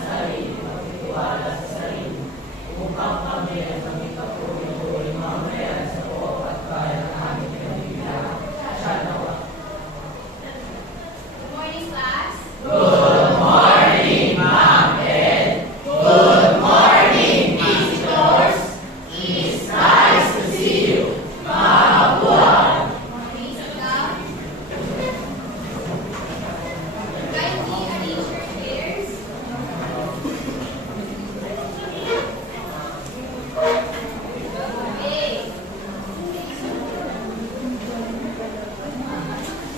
Good morning, class. Good morning, Ma'am Ed. Good morning, visitors. It's nice to see you, Mabuhay. Morning, sit down. Kindly arrange your chairs. Okay.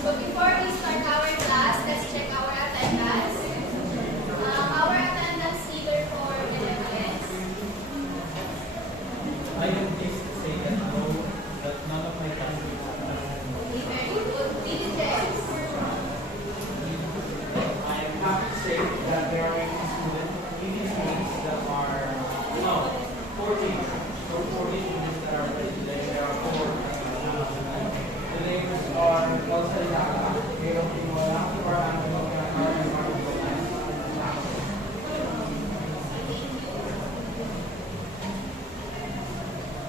So before we start our class, let's check our attendance. Our attendance leader for benevolence. I am pleased to say that none of my classmates are present. Very good. Diligence. I am happy to say that there are 80 students, 80 students that are, no, 14. So 14 students that are present today. There are 4. The names are Elsa Ilaga, Gail Timola, Parang and Marco Gomez.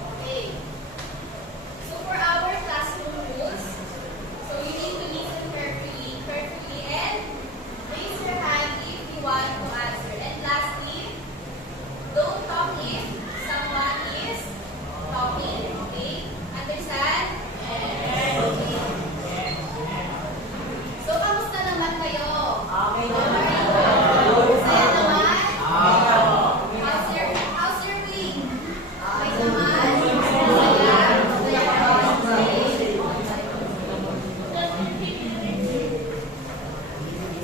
Okay. So for our classroom rules, so you need to listen carefully, and raise your hand if you want to answer. And lastly, don't talk if someone is talking. Okay? Understand? Yes. Okay. So kamusta naman kayo? Okay naman. Saya naman? How's your week? Okay naman?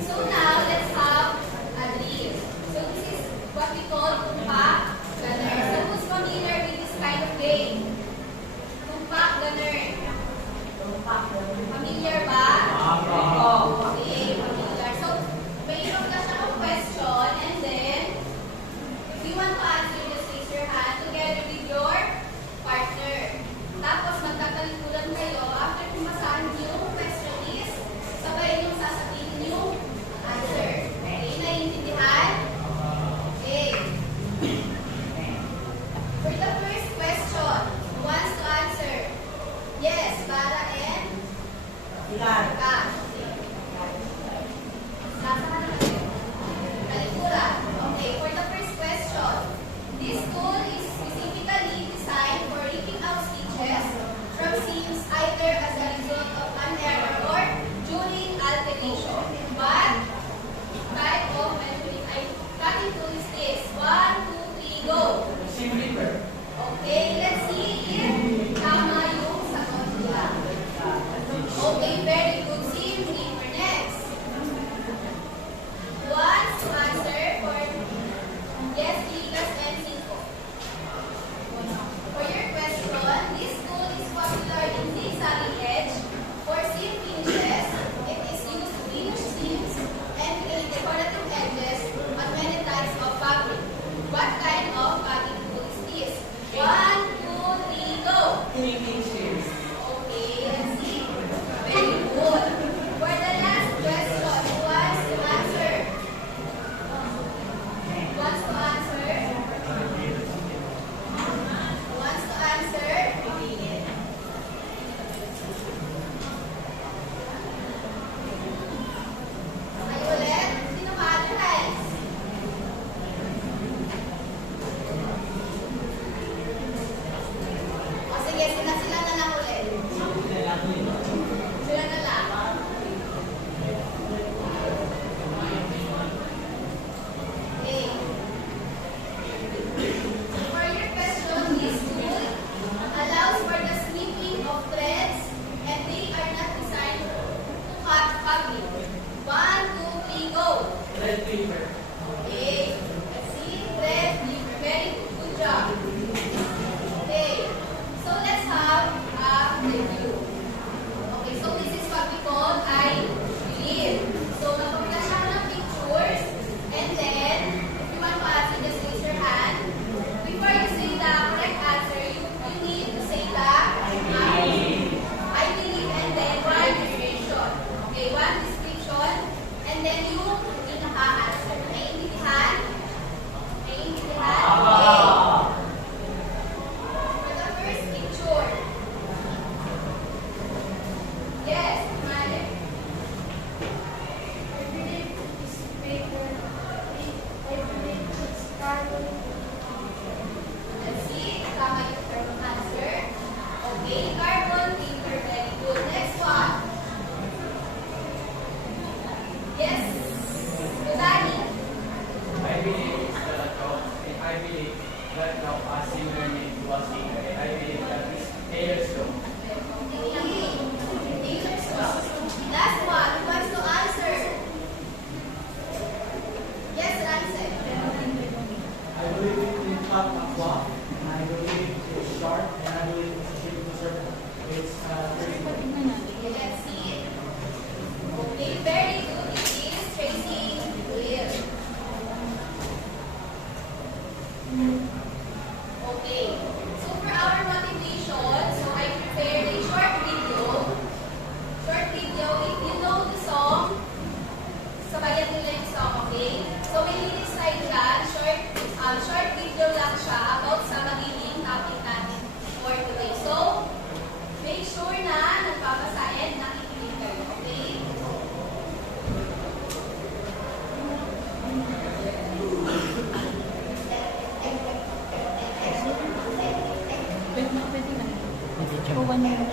So now, let's have a drill. So this is what we call tumpak gunner. So who's familiar with this kind of game? Tumpak gunner. Familiar ba? Okay, familiar. So, mayroon ka siyang question, and then, if you want to answer, just raise your hand together with your partner. Tapos, magkakalikuran kayo. After pumasahan yung question is, sabay yung sasabihin yung answer. Okay, naiintindihan? Okay. For the first question, who wants to answer? Yes, Bara and Ka. Nasaan na kayo? Kalikuran. Okay, for the first question, this tool is specifically designed for ripping out stitches from seams either as a result of an error or during alteration. What type of cutting tool is this? 1, 2, 3, go! Seam ripper. Okay, let's see if tama yung sagot nila. Okay, very good. Seam ripper. Next. Who wants to answer for yes, Ligas and Cinco? For your question, this tool is popular in zigzag edge for seam finishes. It is used to finish seams and create decorative edges on many types of fabric. What kind of cutting tool is this? 1, 2, 3, go! Cleaning shears. Okay, let's see. Very good. For the last question, who wants to answer? Who wants to answer? Who wants to answer? Kayo ulit? Sino ma-advise? O sige, sila na lang ulit. Sila na lang. Okay. For your question, this tool allows for the snipping of threads and they are not designed to cut fabric. 1, 2, 3, go! Red paper. Okay. Let's see. Thread, very good job. Okay. So let's have short video lang siya about sa magiging topic natin for today. So, make sure na nagbabasa and nakikinig kayo. Okay? O, 1 minute.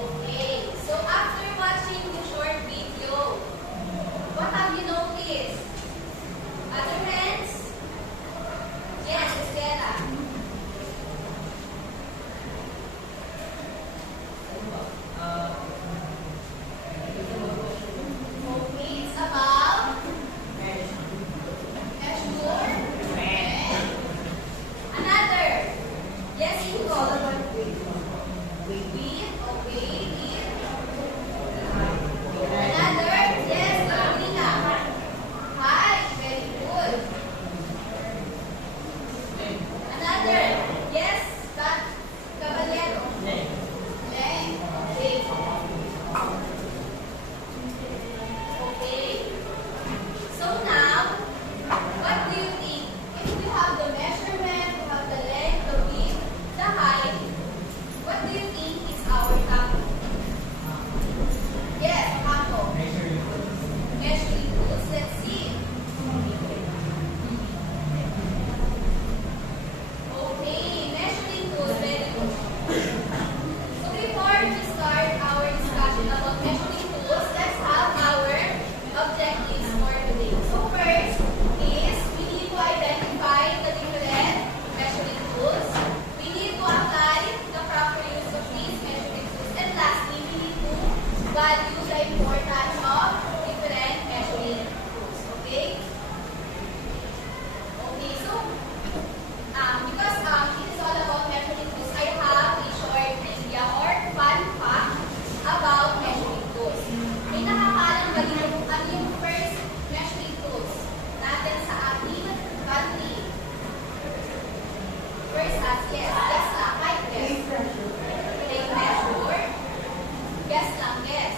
Okay. So, after watching the short video, what have you noticed? Other friends? Yes, Estela. Okay, it's about measure. Another. Yes, Nicole. With, okay, with. Another. Yes, Carolina. Hi, very good. Another. Yes, Caballero. Leng. Okay. Okay. So now, what do you think? If we have the measurement, we have the length, the width, the height, what do you think is our campo? Yes, campo. Measuring tools. Let's see. Okay, measuring tools. Very good. So before we start our discussion about measuring tools, let's have our objectives for today. So first is we need to identify the different measuring tools. We need to apply the proper use of these measuring tools. And lastly, we need to value the importance of different measuring tools. Okay? Okay, so because it is all about measuring tools, I have a short trivia or fun fact about measuring tools. May nakakalam ba dito kung ano yung first measuring tools natin sa ating country? First has, yes, guess lang, right? Guess. Take measure. Guess lang, guess.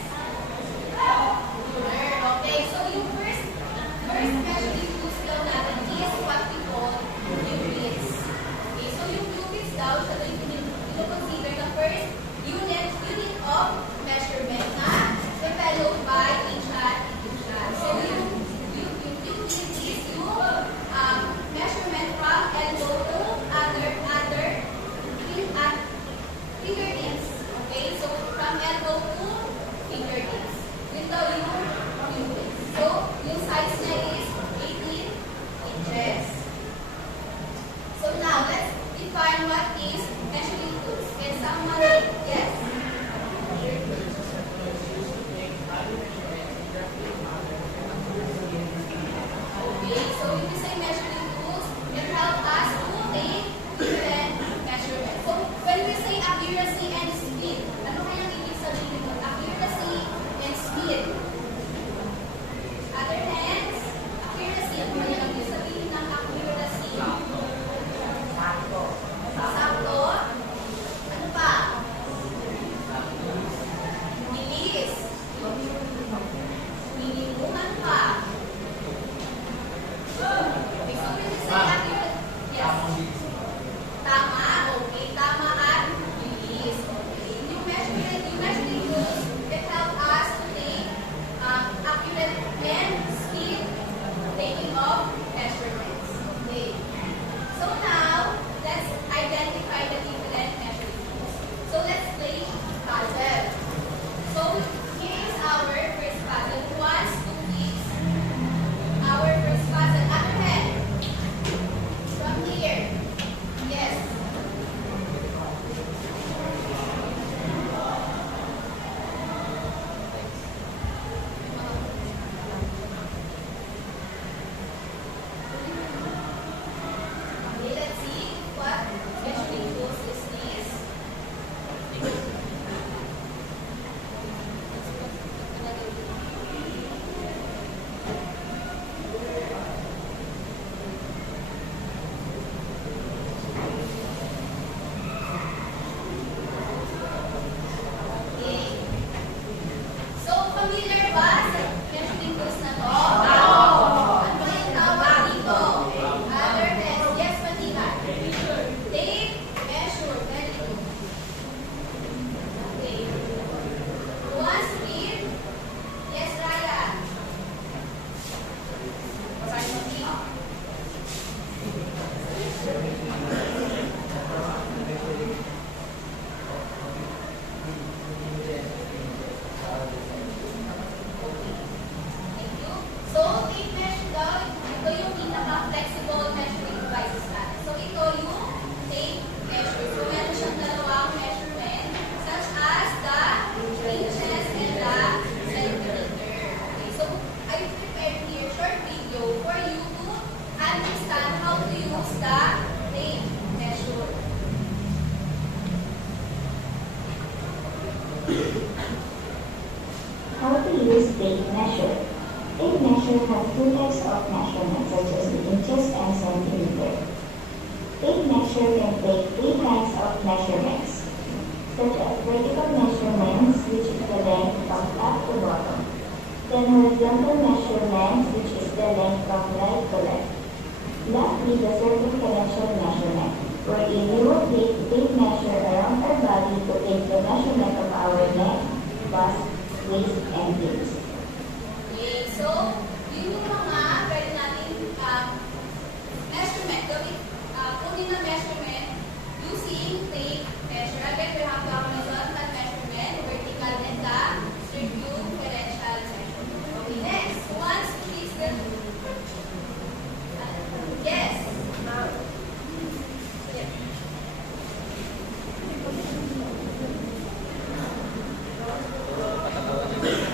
we use tape measure. Tape measure has two types of measurement, such as the inches and centimeter. Tape measure can take three kinds of measurements, such as vertical measurements, which is the length from top to bottom, then horizontal measurements, which is the length from right to left. Lastly, the circumferential measurement, wherein we will take tape measure around our body to take the measurement of our neck, bust, waist, and hips. Okay, so, yun yung mga pwede natin measurement. Kunin na measurement using tape measure. Again, we have the horizontal measurement, vertical, and the circumferential measurement. Okay, next. Who wants to fix the... Yes. Yeah.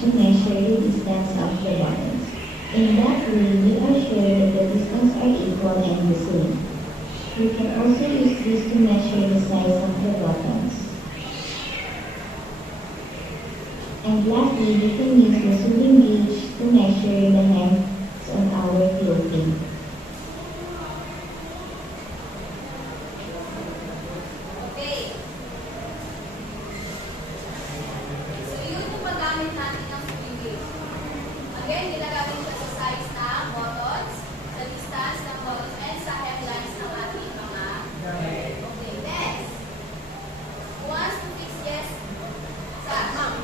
to measure the distance of the buttons. In that way, we are sure that the distances are equal and the same. We can also use this to measure the size of the buttons. And lastly, we can use the sewing gauge to measure the hems on our clothing. Okay. So, yun yung paggamit natin ng sewing gauge. Again, ginagamit siya sa size ng buttons, sa distance ng buttons, and sa hemlines ng ating mga Okay, next. Who wants to fix yes? Sa ma'am.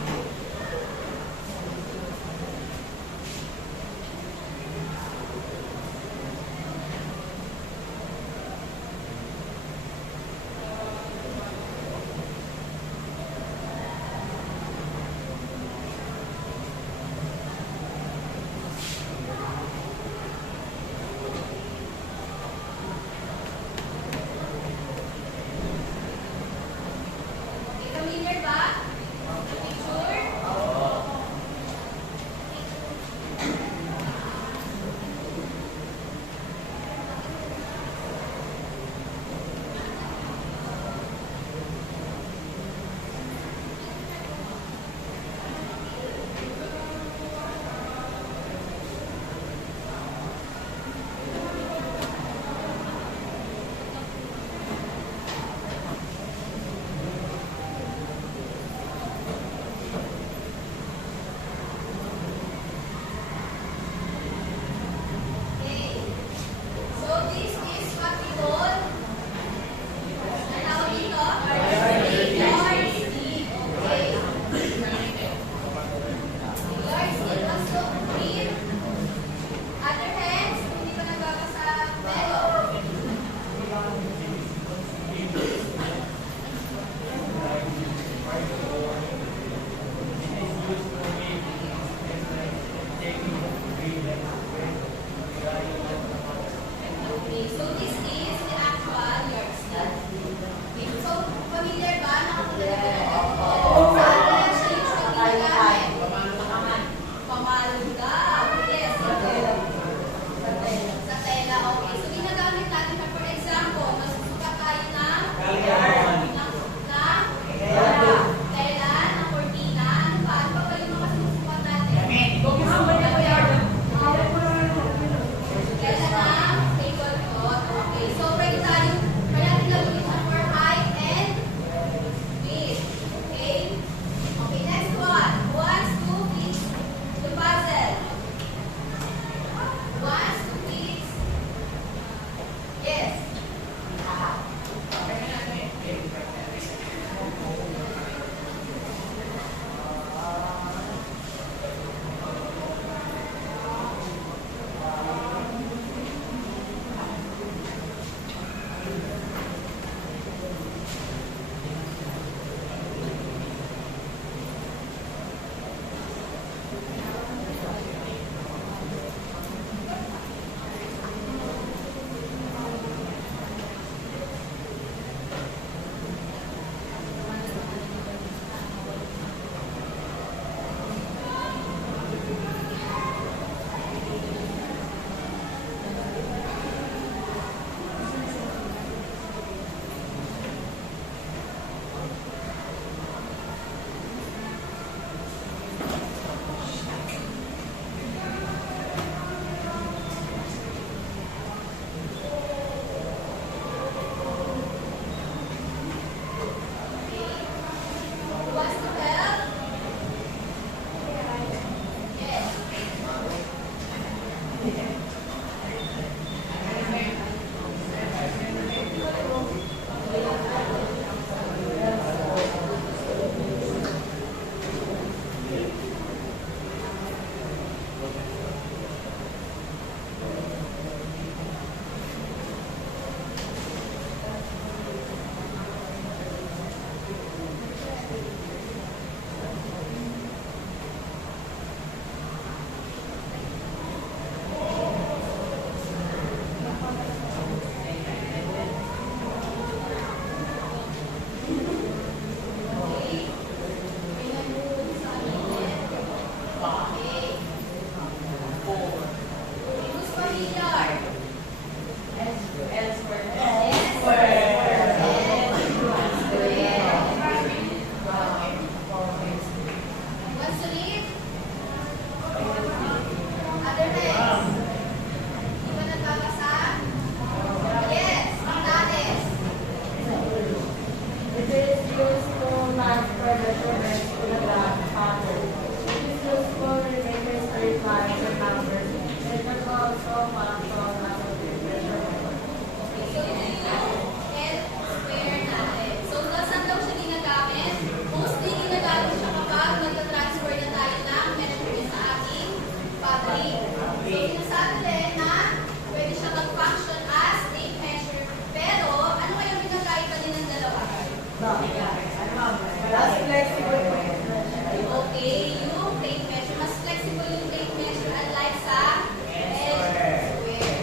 Okay, yung tape measure. Mas flexible yung tape measure unlike sa edge square.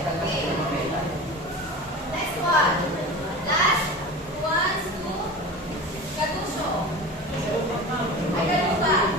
Okay. Next one. Last one to Katusyo. Ay, ganun ba?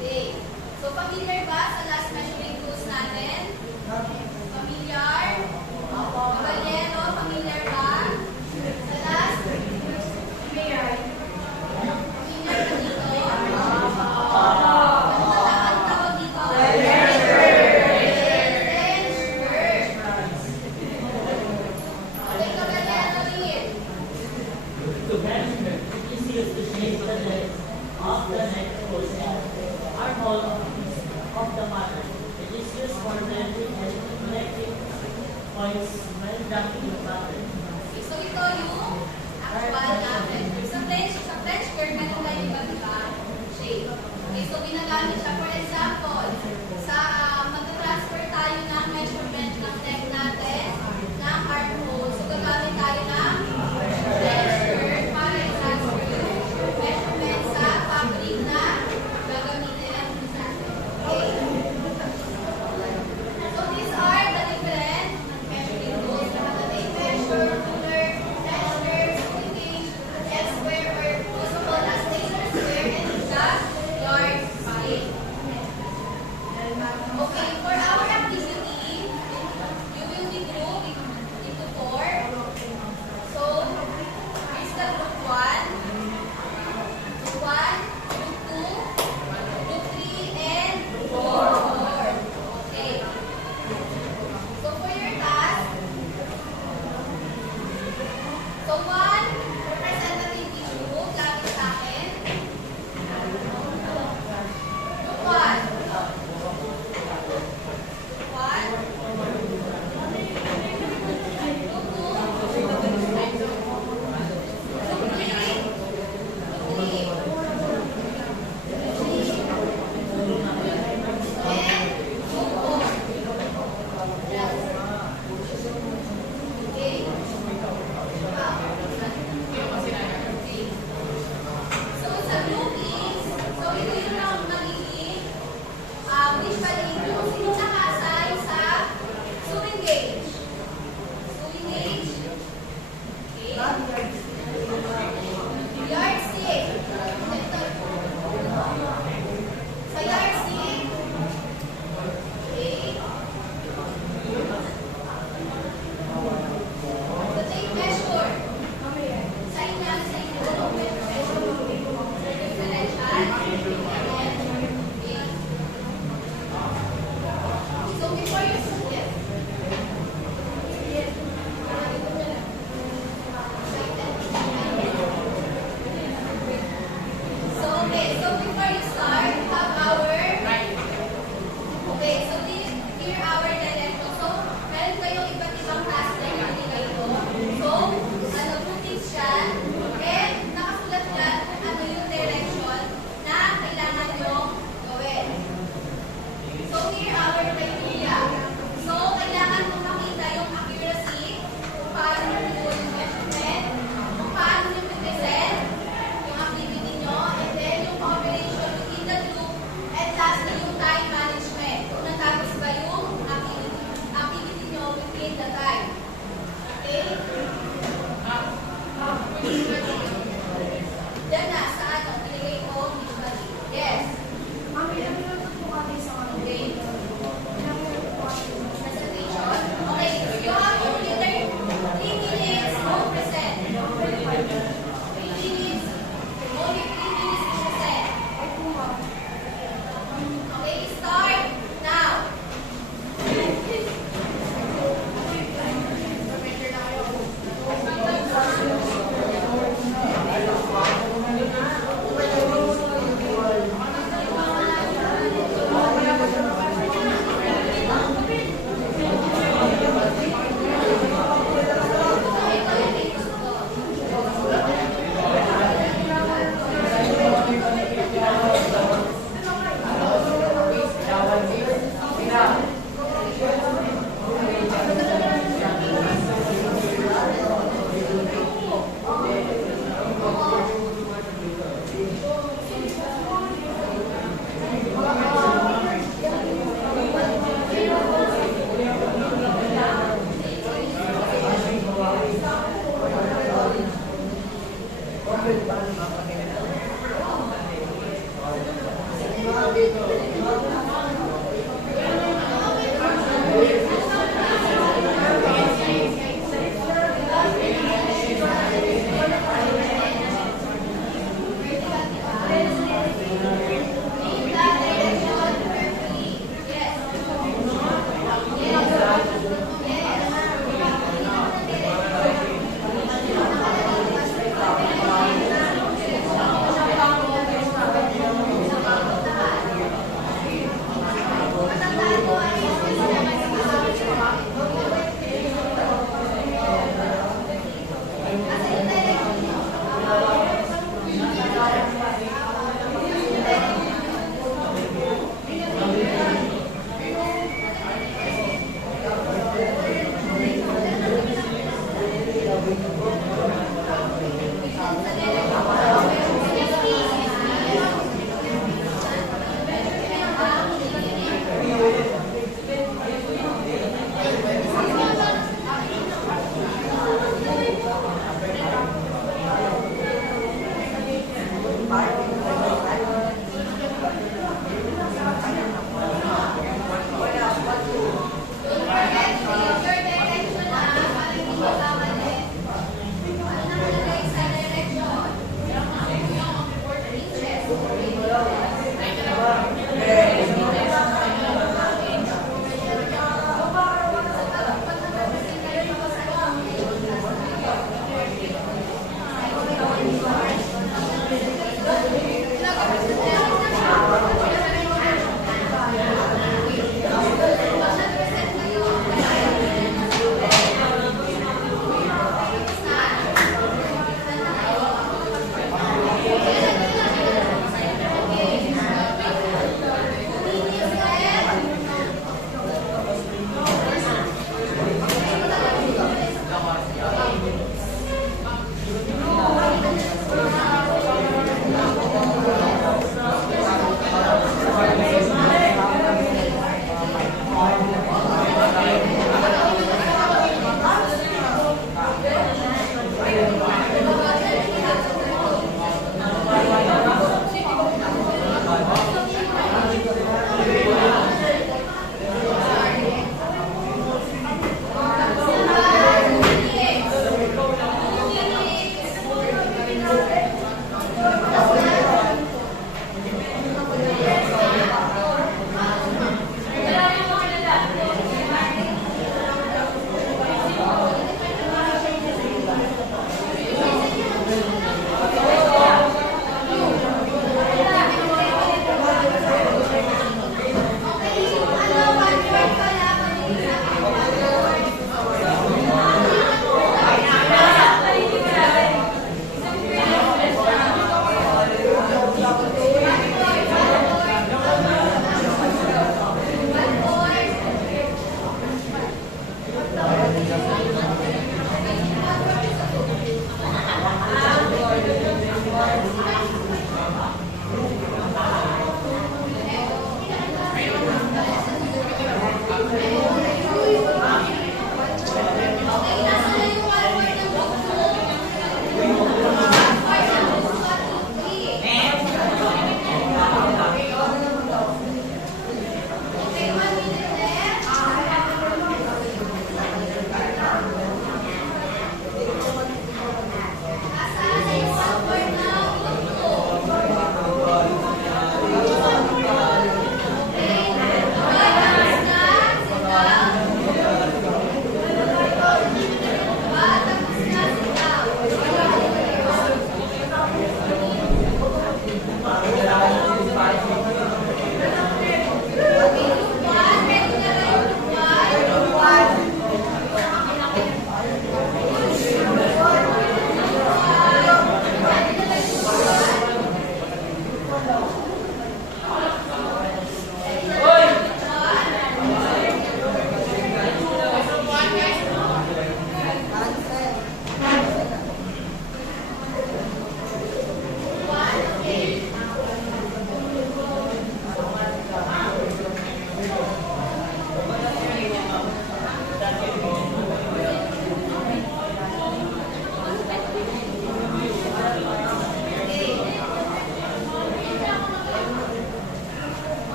Okay. So, familiar ba sa last measuring tools natin? Familiar? Caballero, familiar ba? Sa last? Familiar. Familiar ba dito? Ano ba ang tawag dito? Okay, Caballero, rin. To measurement, it is used to shape the length of the neck holes and armhole of the mother. It is used for measuring and connecting points when ducking the pattern. Okay, so ito yung actual na French curve. Sa French curve, meron tayo iba't ibang shape. Okay, so ginagamit siya. For example, sa mag-transfer tayo ng measurement ng neck natin, ng armhole. So gagamit tayo ng French curve para i-transfer yung measurement sa fabric na gagamitin natin sa atin. Okay? So these are the different measuring tools. Tape measure, ruler, tester, square gauge, X-square, or also called as laser square, and the yard pipe.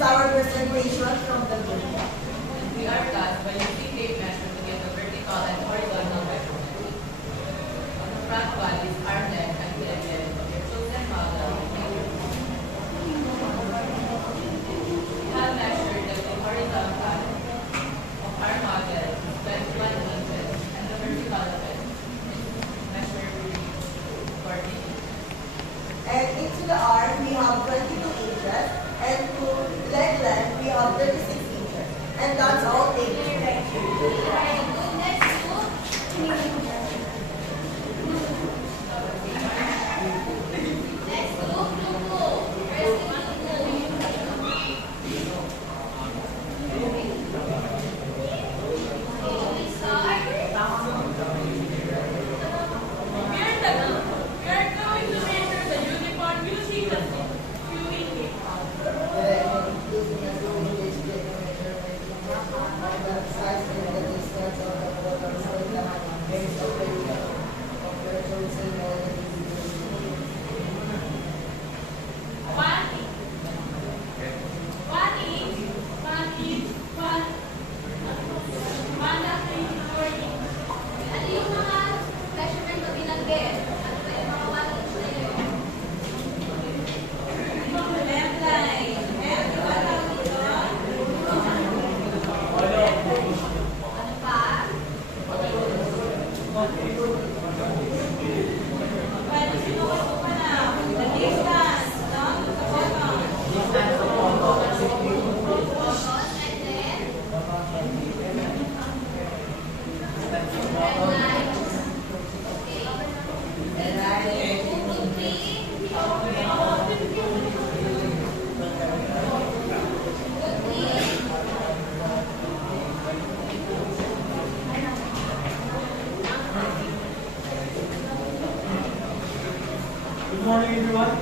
is our presentation from the group. We are tasked by using tape measure to get the vertical and horizontal measurement. On the front bodies, arm length, and hip length of your chosen model. We have measured that the horizontal of our model is 21 inches and the vertical of it is measured 40 inches. And into the arm, we have 22 inches. And to leg length, we have 36 inches. And that's all tape. Next Good morning, everyone.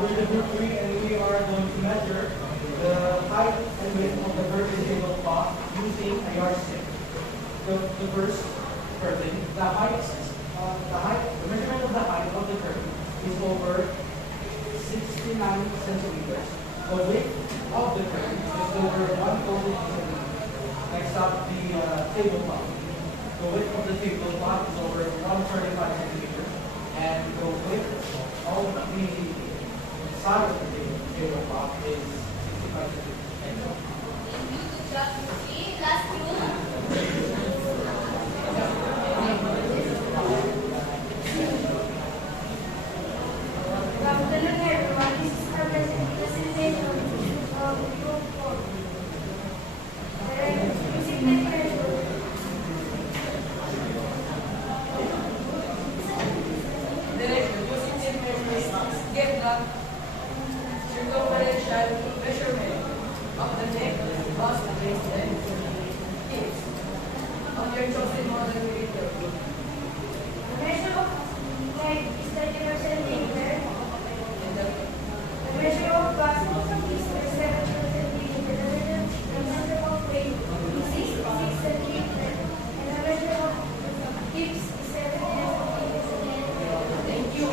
We're the group 3 and we are going to measure the height and width of the vertical tablecloth using a yardstick. The first curtain, the measurement of the height of the curtain is over 69 centimeters. The width of the curtain is over 140 centimeters. Next up, the tablecloth. The width of the tablecloth is over 135 centimeters. And the width of the side of the tablecloth is 65 centimeters. Last group. Good afternoon, everyone. This is our presentation of Group 4. Using tape measure. Using tape measure, get the circumferential measurement of the neck, bust, waist, and hips of your chosen model creator. The measure of height is 30 centimeter. The measure of bust is 7 centimeter. The measure of weight is 66 centimeter. And the measure of hips is 7 centimeter. Thank you.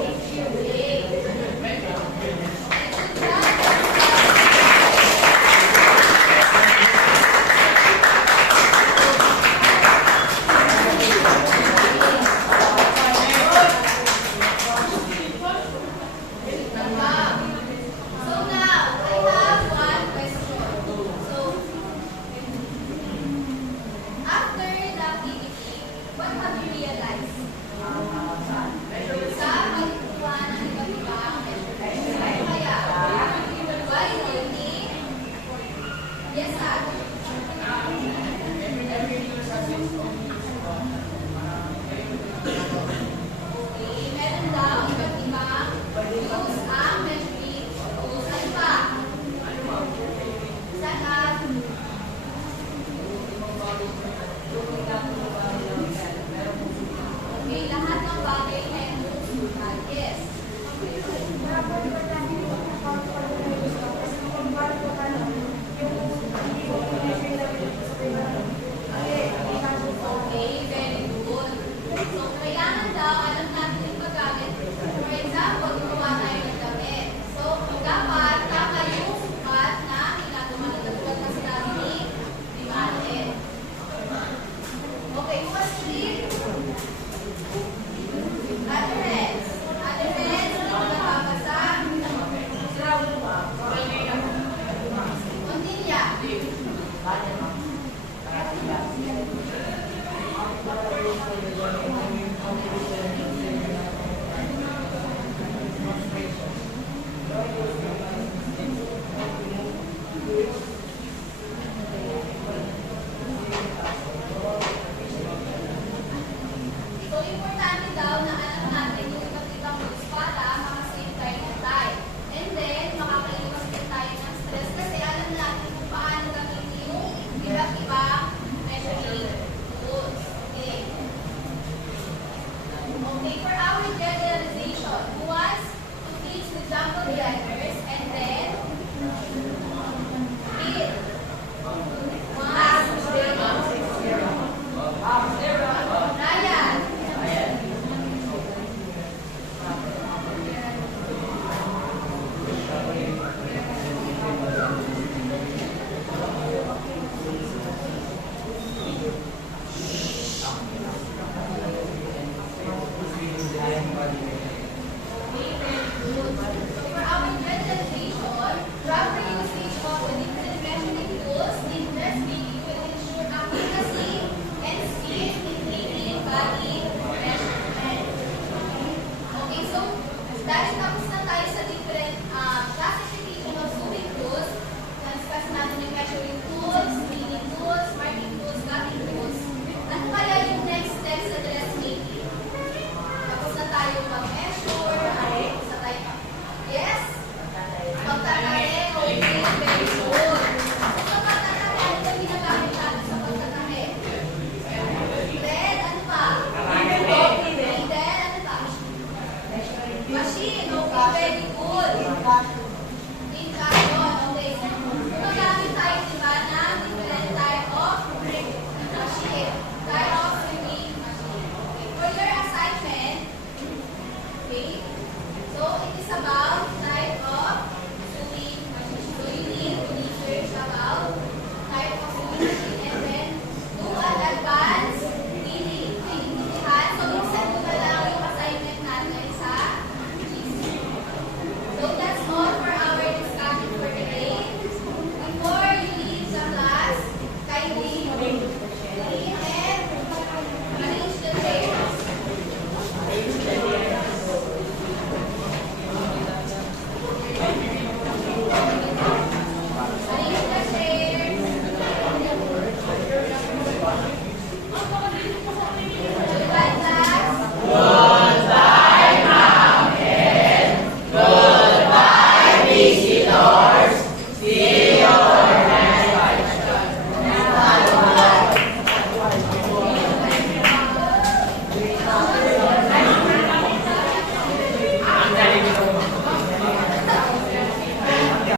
example, gumawa tayo ng damit. So, dapat tama yung sukat na ginagawa learning how to